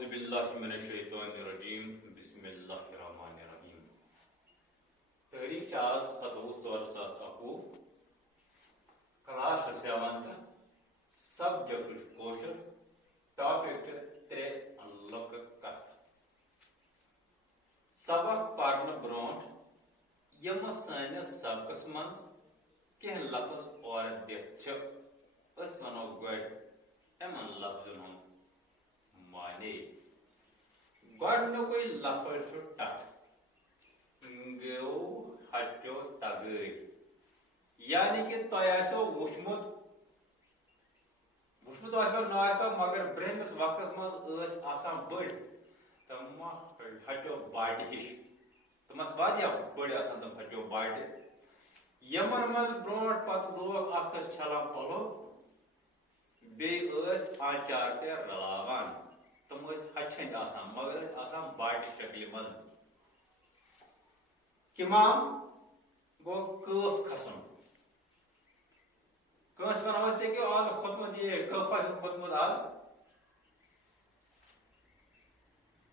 اعوذ باللہ من الشیطان الرجیم بسم اللہ الرحمن الرحیم تاریخ آز 27/4/2021 کلاس 7 سبجیکٹ کوشر ٹاپک ترے لک کت سبق پرن برونٹ یم سانس سبقس من کی لفظ اور دت اس ونو گوڈ امن لفظن ہند معنی گوڈنکوے لفظ ٹٹ گو ہچو تگڑ یعنی کہ تہ آسو وچمت آسو نہ آسو مگر برہمس وقتس مز آسان بڑ تم ہچو باٹہ ہش تم بڑ آسان تم ہچو باٹہ یمن مز برونٹ پتہ لوگ اکھ چھلان پلو بیس آنچار تہ رلاوان تم ہچھن آسان مگر آسان باٹہ شکل مز کمام گو کف کھسن کنس ونو کہ آز کھوتمت یہ کفا کھوتمت آز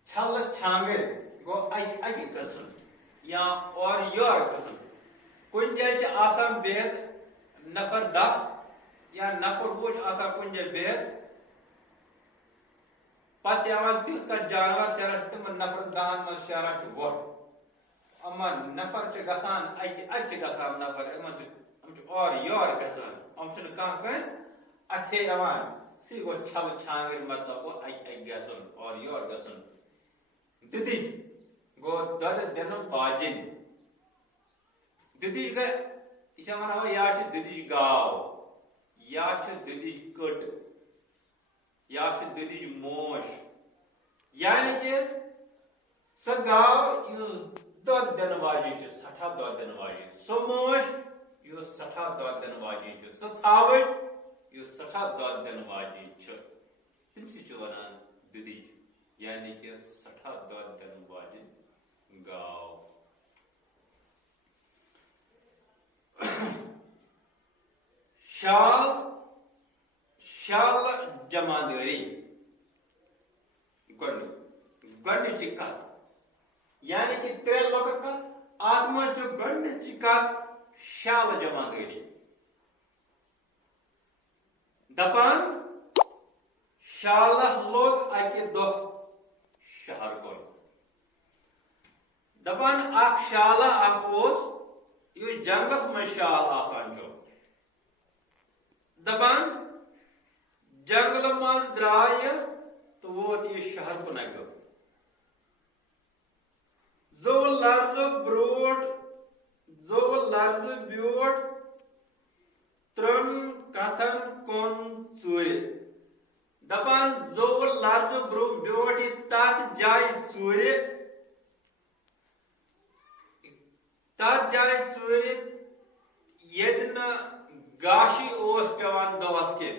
چھل چھانگر گو اکہ قسم یا اور یور قسم کن جائے آسان بہت نفر دہ یا نفر ووچ آسان کن جائے بہت پتہ تیت کا جانور شیران تم نفر دہن مز شیران ووٹ اما نفر گسان اچ گسان نفر اور یور گسان کھان کنس اتھے یوان سی گو چھل چھانگر مطلب گو اک گسن اور یور گسن ددج گو دد دن واجن ددج گئے یہ ونان یا ددج گاو یا ددج کٹ یا ددج موش یعنی کہ سہ گاو اس دود دن واجن سٹھا دود دن واجن سہ موش اس سٹھا دود دن واجن سہ ژھاوٹ اس سٹھا دود دن واجن تم سی ونان ددج یعنی کہ سٹھا دود دن واجن گاو شال شال جمع داری گۄڈنِچ کت یعنی کہ ترے لوک کت آدم گۄڈنِچ کت شال جمع داری دپان شالس لوگ اکہ دہ شہر کن دپان اخ شالہ اخ اس جنگس مز شال آسان دپان جنگل مز درائے تو ووت یہ شہر کن اگو زو لرز بروٹ زو لرز بیوٹ ترن کتن کن ژور دپان زو لرز بیوٹ تت جائے ژور تت جائے ژور یت نا گاشی اوس پیوان دہس کے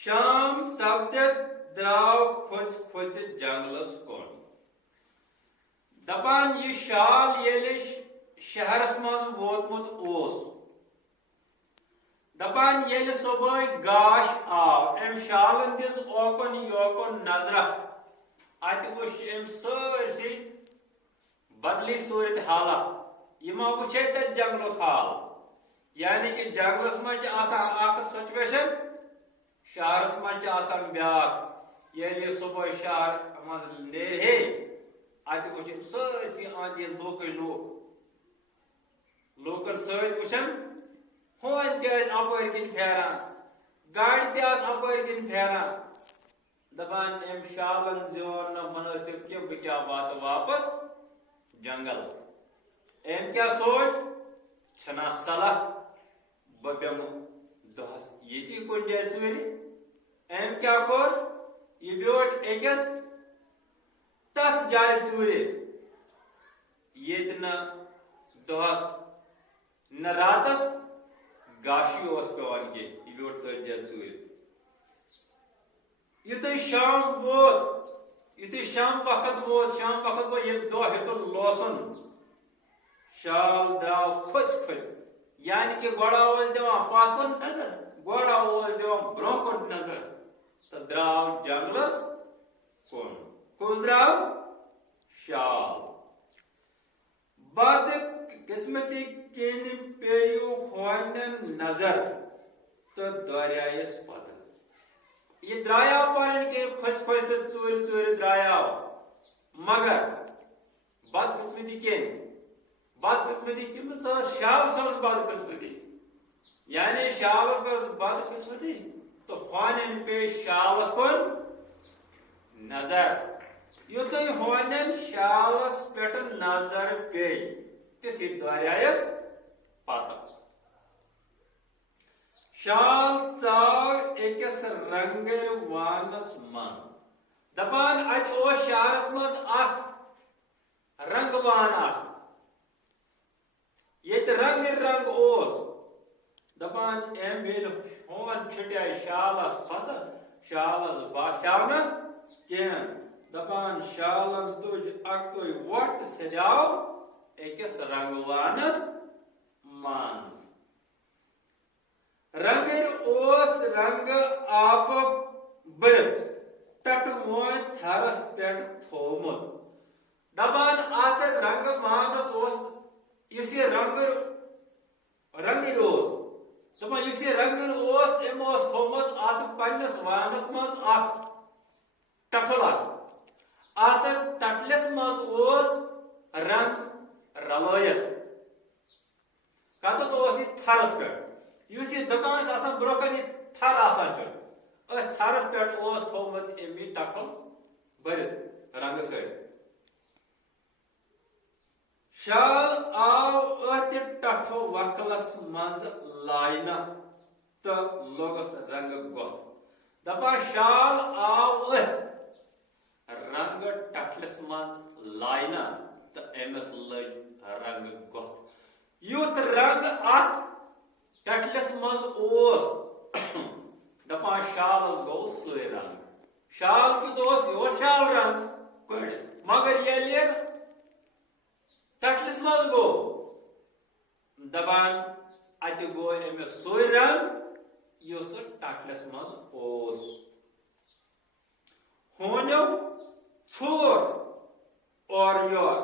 شام سپدت دراو کھوژ کھوژ جنگلس کن دپان یہ شال یل شہرس مز ووتمت اوس دپان یل صبح گاش آو ام شالن دس اوکن یوکن نظرہ ات وچ ام سرسی بدلی صورت حالہ یما وچے تر جنگل حال یعنی کہ جنگلس مز اخ سچویشن شہرس مز بیاکھ یل صبح شہر مز نیرہے ات وچ سرسی آندی لوکے لوکن ست وچن ہون تہ اپر کن پھیران گاڑی تہ اپر کن پھیران دپان ام شالن زیون مناسب کہ بہ کیا وات واپس جنگل ام کیا سوچ چھنا صلاح بہ بیم دہس یتی کن جائے ژور ام کیا کور یہ بیوٹ اکس تت جائے ژور یت نا دہس نہ راتس گاشی اوس پیوان کی یہ بیوٹ تت جائے ژور یتھے شام ووت یتھے شام وقت ووت شام وقت گو یل دہ ہیوتن لوسن شال دراو کھوژ کھوژ یعنی کہ گوڑا اوس دِوان پتھ کُن نظر گوڑا اوس دِوان برونٛہہ کُن نظر تو درٛاو جنگلس کُن. کُس درٛاو؟ شال. بد قسمتی کِنۍ پیٚیو ہونٮ۪ن نظر تہٕ دورایس پتہٕ. یہ درٛایاو پنٕنۍ کِنۍ کھۄژِ کھۄژِ تہٕ ژوٗرِ ژوٗرِ درٛایاو. مگر بد قسمتی کِنۍ ٲس شالس ٲس بد قسمتی. یعنی شالس ٲس بد قسمتی تہٕ ہونٮ۪ن پیٚیہِ شالس کُن نظر. یُتھُے ہونٮ۪ن شالس پٮ۪ٹھ نظر پیٚیہِ تِتھُے دورایس پتہٕ. شال ژاو أکِس رنگٕرۍ وانس منٛز. دپان اتہِ اوس شہرس منٛز اکھ رنگہٕ وان اکھ ییٚتہِ رنگٕرۍ رنگ اوس. دپان أمۍ ییٚلہِ ہون چھُٹیاے شالس پتہٕ شالس باسیٛاو نہٕ کینٛہہ. دپان شالن تُج اکُے وۄٹھ تہٕ سیدیٛاو أکِس رنگہٕ وانس منٛز. رنگٕرۍ اوس رنگہٕ آبہٕ بٔرِتھ ٹٹہٕ وٲنۍ تھرس پٮ۪ٹھ تھوٚومُت. دپان اتھ رنگہٕ وانس اوس یُس یہِ رنگٕرۍ اوس. دپان یُس یہِ رنگٕرۍ اوس أمۍ اوس تھوٚومُت اتھ پننِس وانس منٛز اکھ ٹٹھل اکھ. اتھ ٹٹلس منٛز اوس رنگ رلٲیِتھ. کتتھ اوس یہِ تھرس پٮ۪ٹھ. یُس یہِ دُکان چھُ آسان برونٛہہ کنہِ یہِ تھر آسان چھُ أتھۍ تھرس پٮ۪ٹھ اوس تھوٚومُت أمۍ یہِ ٹٹھل بٔرِتھ رنگہٕ سۭتۍ. شال آو أتھۍ ٹٹھو وکلس منٛز لاینہٕ تہٕ لوگُس رنگہٕ گۄتھ. دپان شال آو أتھۍ رنگہٕ ٹٹھلس منٛز لاینہٕ تہٕ أمِس لٔج رنگہٕ گۄتھ. یُتھ رنگ اتھ ٹٹھلس منٛز اوس دپان شالس گوٚو سُے رنگ. شال کیُتھ اوس؟ یہِ اوس شال رنگ کٔڑِتھ. مگر ییٚلہِ ٹٹھلس منٛز گوٚو دپان اتہِ گوٚو أمِس سُے رنگ یُس ٹٹھلس منٛز اوس. ہونیو ژھور اورٕ یور.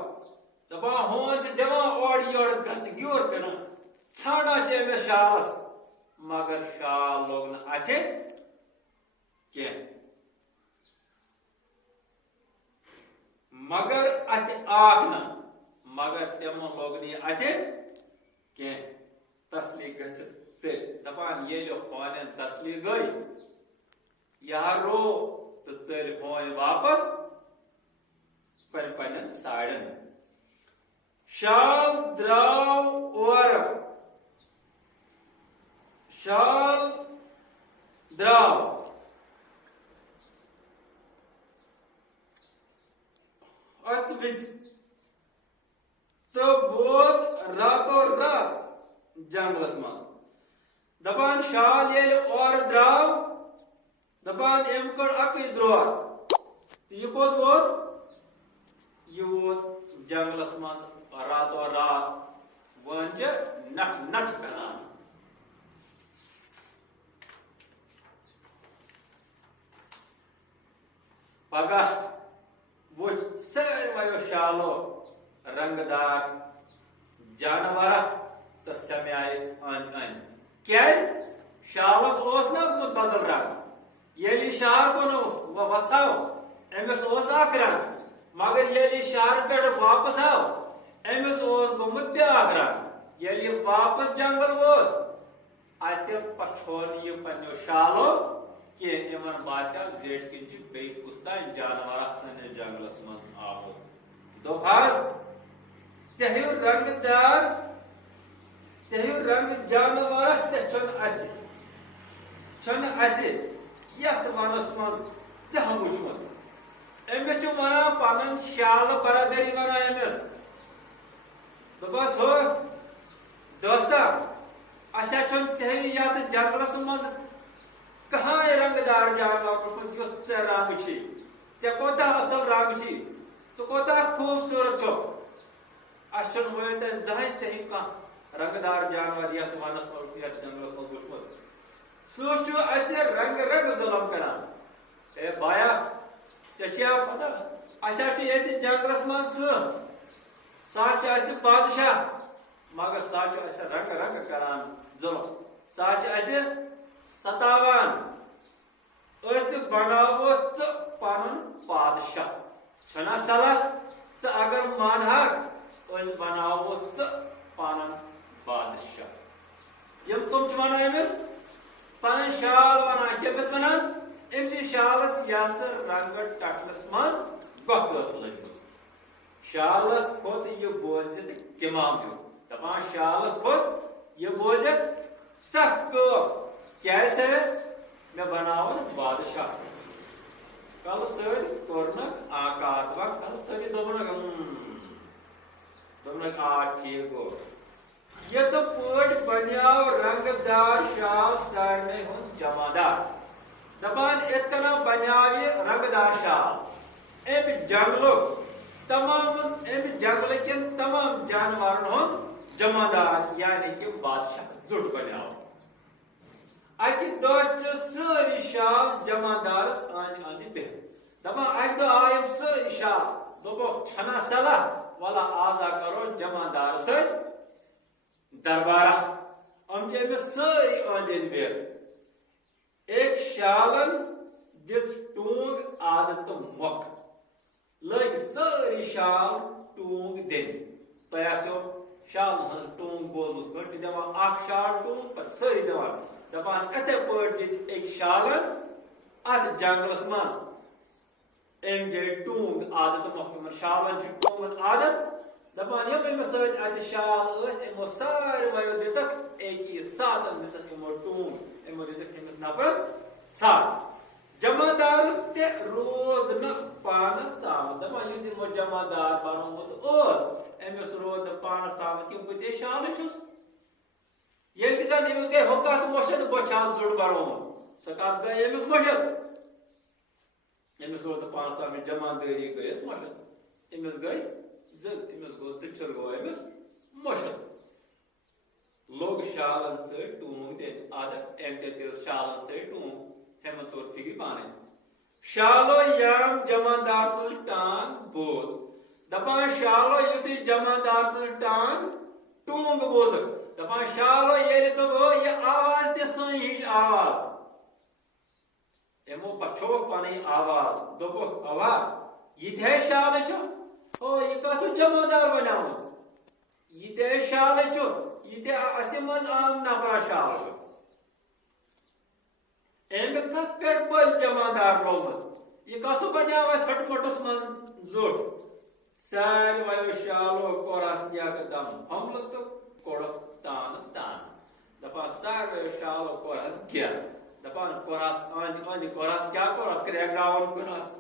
دپان ہون چھِ دِوان اورٕ یورٕ گنٛدٕ گیوٗر کران ژھانڈان چھِ أمِس شالس. مگر شال لوٚگ نہٕ اتھِ کینٛہہ. مگر اتھِ آکھ نہٕ. مگر تِمن لوٚگ نہٕ یہِ اتھِ کینٛہہ. تسلی گٔژھِتھ ژٔلۍ. دپان ییٚلہِ ہونٮ۪ن تسلی گٔے یہِ رو تہٕ ژٔلۍ ہونۍ واپس پننٮ۪ن ساڑٮ۪ن. شال درٛاو اورٕ. شال درٛاو اَژٕ وِزِ تہٕ ووت راتو رات جنگلس منٛز. دپان شال ییٚلہِ اورٕ درٛاو دپان أمۍ کٔڑ اکٕے درٛور تہٕ یہِ کوٚت ووت؟ یہِ ووت جنگلس منٛز راتو رات. وۄنۍ چھِ نٹھ نٹھ کران. پگاہ وٕچھ سارویو شالو رنگدار جانور تہٕ سمیایس أنٛدۍ أنٛدۍ. کیٛازِ؟ شالس اوس نہ اوسمُت بدل رنگ. ییٚلہِ یہِ شہر کُن وساو أمِس اوس اکھ رنگ. مگر ییٚلہِ یہِ شہرٕ پٮ۪ٹھ واپس آو أمِس اوس گوٚمُت بیٛاکھ رنگ. ییٚلہِ یہِ واپس جنگل ووت اتہِ پچھو نہٕ یہِ پننیو شالو کینٛہہ. یِمن باسیٛاو زیٹھۍ کِنۍ چھُ بیٚیہِ کُس تانۍ جانورا سٲنِس جنگلس منٛز آمُت. دوٚپ حظ ژےٚ ہیوٗ رنگدار ژےٚ ہیوٗ رنگ جانورا تہِ چھُنہٕ اسہِ یتھ ونس منٛز زانٛہہ وٕچھمُت. أمِس چھُ ونان پنُن شالہٕ برادری ونان أمِس. دوٚپس ہو دوستا اسا چھُنہٕ ژےٚ یتھ جنگلس منٛز کٕہٲنۍ رنگدار جانور وٕچھمُت یُتھ ژےٚ رنگ چھِ. ژےٚ کوتاہ اصل رنگ چھی. ژٕ کوتاہ خوٗبصوٗرت چھُکھ. اسہِ چھُنہٕ وٕنۍ تانۍ زٕہٕنۍ ژےٚ کانٛہہ رنگدار جانور یتھ ونس منٛز یتھ جنگلس منٛز وٕچھمُت. سُہ چھُ اسہِ رنگ رنگ ظُلم کران. اے بایا ژےٚ پتہ اَسہِ حظ چھُ ییٚتہِ جنگلس منٛز سُہ حظ چھُ اَسہِ بادشاہ مگر سُہ حظ چھُ اَسہِ رنگہٕ رنگہٕ کران ظُلم سُہ حظ چھُ اَسہِ ستاوان أسۍ بناوو ژٕ پنُن بادشاہ چھُنا صلاح ژٕ اگر مانہَکھ أسۍ بناوو ژٕ پنُن بادشاہ یِم کٕم چھِ ونان أمِس پنٕنۍ شال ونان کٔمِس ونان أمۍ سٕنٛدِ شالس یۄس رنگہٕ ٹٹلس منٛز گۄپھ ٲس لٔجمٕژ شالس کھوٚت یہِ بوزِتھ کِمام ہیوٗ دپان شالس کھوٚت یہِ بوزِتھ سخ کٲم کیٛازِ سۭتۍ مےٚ بناوُن بادشاہ کلہٕ سۭتۍ کوٚرنکھ آکات وق کلہٕ سۭتی دوٚپنکھ آ ٹھیٖک گوٚو یِتھ پٲٹھۍ بنیٛاو رنگہٕ دار شال سارنٕے ہُنٛد جمادار دپان یِتھ کٔنۍ بنیٛاو یہِ رنگہٕ دار شال امہِ جنگلُک امہِ جنگلہٕ کٮ۪ن تمام جانورن ہُنٛد جمادار یعنی کہِ بادشاہ زُٹ بنیٛاو اکہِ دۄہ چھِ سٲری شال جمادارس أنٛدۍ أنٛدۍ بِہِتھ دپان اکہِ دۄہ آے یِم سٲری شال دوٚپُکھ چھنا صلاح وَلہ آزا کرو جمادار سۭتۍ دربارہ یِم چھِ أمِس سٲری أنٛدۍ أنٛدۍ بِہِتھ أکۍ شالن دِژ ٹونٛگ آدٕ تہٕ مۄکھ لٔگۍ سٲری شال ٹونٛگ دِنہِ تۄہہِ آسیو شالن ہٕنٛز ٹونٛگ بوزمُت گٔنٛٹہِ دِوان اکھ شال ٹونٛگ پتہٕ سٲری دِوان دپان یِتھے پٲٹھۍ دِتۍ أکۍ شالن اتھ جنگلس منٛز أمۍ دِتۍ ٹونٛگ عادت مۄکھ یِمن شالن چھِ ٹونٛگن عادت دپان یِم أمِس سۭتۍ اتہِ شال ٲسۍ یِمو سارویو دِتکھ أکی ساتن دِتکھ یِمو ٹونٛگ یِمو دِتکھ أمِس نفرس ساتھ جمادارس تہِ روٗد نہٕ پانس تامتھ دپان یُس یِمو جمادار بنومُت اوس أمِس روٗد نہٕ پانس تامتھ کہِ بہٕ تے شالہٕ چھُس ییٚلہِ زن أمِس گٔے ہُہ کتھ مٔشِد بہٕ چھَس زُٹ بنومُت سۄ کتھ گٔے أمِس مٔشِد أمِس روٗد نہٕ پانس تامتھ جمادٲری گٔیَس مٔشِد أمِس گٔے ضد أمِس گوٚو تٕچھُر گوٚو أمِس مٔشِد لوٚگ شالن سۭتۍ ٹونٛگ دِنہِ ادٕ أمۍ تہِ دِژ شالن سۭتۍ ٹونٛگ ہیٚمہِ توٚر فِکرِ پانے شالو یام جمادار سٕنٛز ٹانٛگ بوز دپان شالو یُتھُے جمادار سٕنٛز ٹانٛگ ٹونٛگ بوزُکھ دپان شالو ییٚلہِ دوٚپ یہِ آواز تہِ سٲنۍ ہِش آواز یِمو پچھوکھ پنٕنۍ آواز دوٚپُکھ اوا یہِ تہِ ہے شالہٕ چھُ او یہِ کتھ چھُ جمادار بنیومُت یہِ تہِ ہے شالہٕ چھُ یہِ تہِ اسہِ منٛز عام نفرا شال چھُ أمۍ کتھ پٮ۪ٹھ بٔلۍ جمادار رومُت یہِ کتھ بنیو اسہِ ہٹپٹس منٛز زُٹ سارویو شالو کوٚرہس یکدم حملہٕ تہٕ کوٚڑکھ تانہٕ تانہٕ دپان سارویو شالو کوٚرہس گیٚر دپان کوٚرہس أنٛدۍ أنٛدۍ کوٚرہس کیٛاہ کوٚرہس کرٛیکھ ڈراوُن کوٚرہس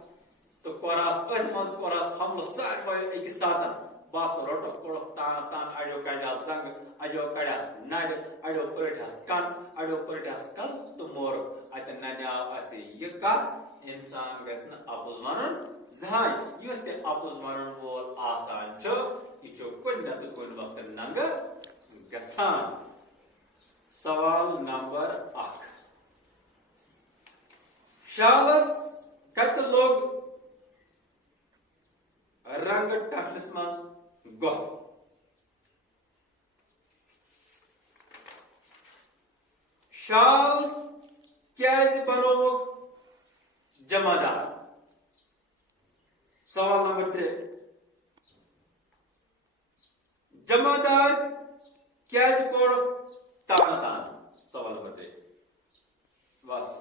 تہٕ کوٚرہس أتھۍ منٛز کوٚرہس حملہٕ سارویو أکِس ساتن بس روٚٹُکھ کوٚڑکھ تانہٕ تانہٕ اڑیو کڑہس زنٛگہٕ اڑیو کڑہس نرِ اڑیو پٔرٹہس کن اڑیو پٔرٹہس کل تہٕ مورُکھ اتہِ ننیٛاو اسہِ یہِ کتھ انسان گژھِ نہٕ اپُز ونُن زٕہٲنۍ یُس تہِ اپُز ونن وول آسان چھُ یہِ چھُ کُنہِ نتہٕ کُنہِ وقتہٕ ننگہٕ گژھان سوال نمبر 1 شالس کتہِ لوٚگ رنگہٕ ٹٹلس منٛز گۄپھ شال کیٛازِ بنووُکھ جمادار سوال نمبر 3 جمادار کیٛازِ کوٚڑُکھ تانہٕ تانہٕ سوال نمبر 3 بس